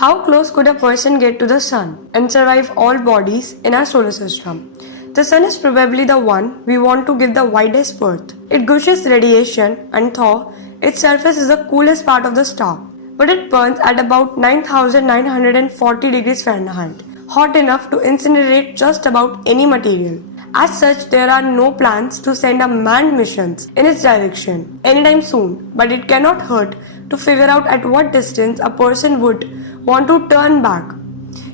How close could a person get to the sun and survive all bodies in our solar system? The sun is probably the one we want to give the widest berth. It gushes radiation and thaw. Its surface is the coolest part of the star, but it burns at about 9940 degrees Fahrenheit, hot enough to incinerate just about any material. As such, there are no plans to send a manned missions in its direction anytime soon, but it cannot hurt to figure out at what distance a person would want to turn back.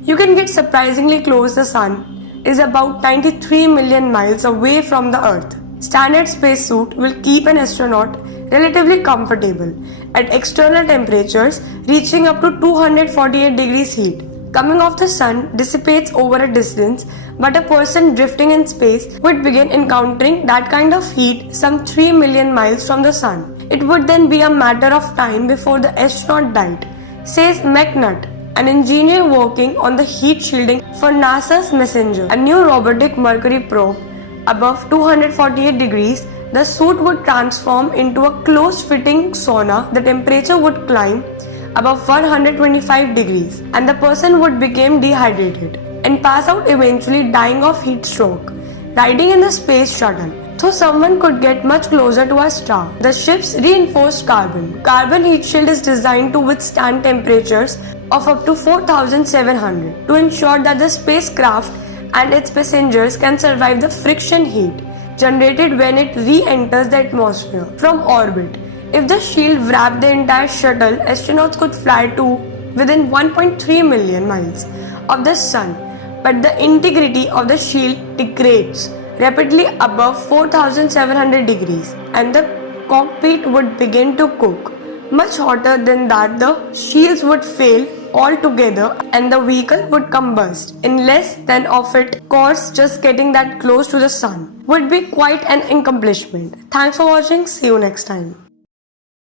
You can get surprisingly close. The sun is about 93 million miles away from the Earth. Standard spacesuit will keep an astronaut relatively comfortable at external temperatures reaching up to 248 degrees heat. Coming off the sun dissipates over a distance, but a person drifting in space would begin encountering that kind of heat some 3 million miles from the sun. It would then be a matter of time before the astronaut died, says McNutt, an engineer working on the heat shielding for NASA's Messenger, a new robotic Mercury probe. Above 248 degrees, the suit would transform into a close-fitting sauna. The temperature would climb above 125 degrees and the person would become dehydrated and pass out, eventually dying of heat stroke. Riding in the space shuttle, though someone could get much closer to a star. The ship's reinforced carbon heat shield is designed to withstand temperatures of up to 4700 to ensure that the spacecraft and its passengers can survive the friction heat generated when it re-enters the atmosphere from orbit. If the shield wrapped the entire shuttle, astronauts could fly to within 1.3 million miles of the sun, but the integrity of the shield degrades rapidly above 4700 degrees and the cockpit would begin to cook. Much hotter than that, the shields would fail altogether and the vehicle would combust in less than of its course. Just getting that close to the sun would be quite an accomplishment. Thanks for watching. See you next time.